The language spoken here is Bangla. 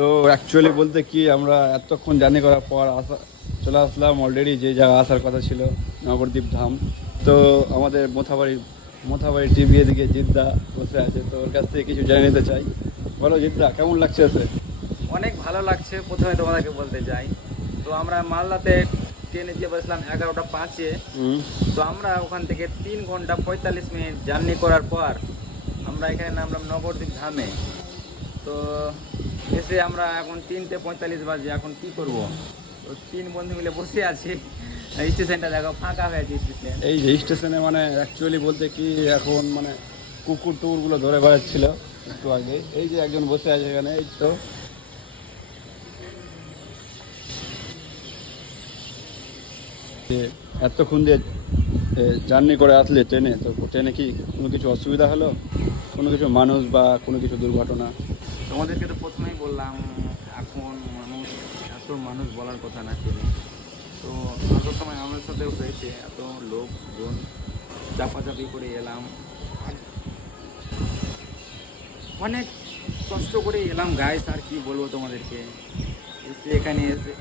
তো অ্যাকচুয়ালি বলতে কি আমরা এতক্ষণ জার্নি করার পর চলে আসলাম অলরেডি যে জায়গা আসার কথা ছিল, নগরদ্বীপ ধাম। তো আমাদের মোথাবাড়ি টিভি এদিকে জিদ্দা বসে আছে, তো ওর কাছ থেকে কিছু জেনে নিতে চাই। বলো জিদ্দা, কেমন লাগছে এসে? অনেক ভালো লাগছে। প্রথমে তোমাদেরকে বলতে চাই, তো আমরা মালদাতে ট্রেনে দিয়ে বসলাম 11টা 5-এ। হুম। তো আমরা ওখান থেকে 3 ঘন্টা 45 মিনিট জার্নি করার পর আমরা এখানে নামলাম নবদ্বীপ ধামে। তো এসে আমরা এখন 3টে 45 বাজে, এখন কি করব? তো 3 বন্ধু মিলে বসে আছি। স্টেশনটা দেখো ফাঁকা হয়েছে স্টেশন। এই যে স্টেশনে মানে অ্যাকচুয়ালি বলতে কি এখন মানে কুকুর টুকুরগুলো ধরে বেড়াচ্ছিল একটু আগে। এই যে একজন বসে আছে এখানে, এই তো। যে এতক্ষণ দিয়ে জার্নি করে আসলে ট্রেনে, তো ট্রেনে কি কোনো কিছু অসুবিধা হলো, কোনো কিছু মানুষ বা কোনো কিছু দুর্ঘটনা? তোমাদেরকে তো প্রথমেই বললাম, এখন এত মানুষ বলার কথা না ট্রেনে। তো আসার সময় আমার সাথেও হয়েছে, এত লোকজন চাপাচাপি করে এলাম, অনেক কষ্ট করে এলাম গাইস। আর কি বলবো তোমাদেরকে, এসে এখানে এসে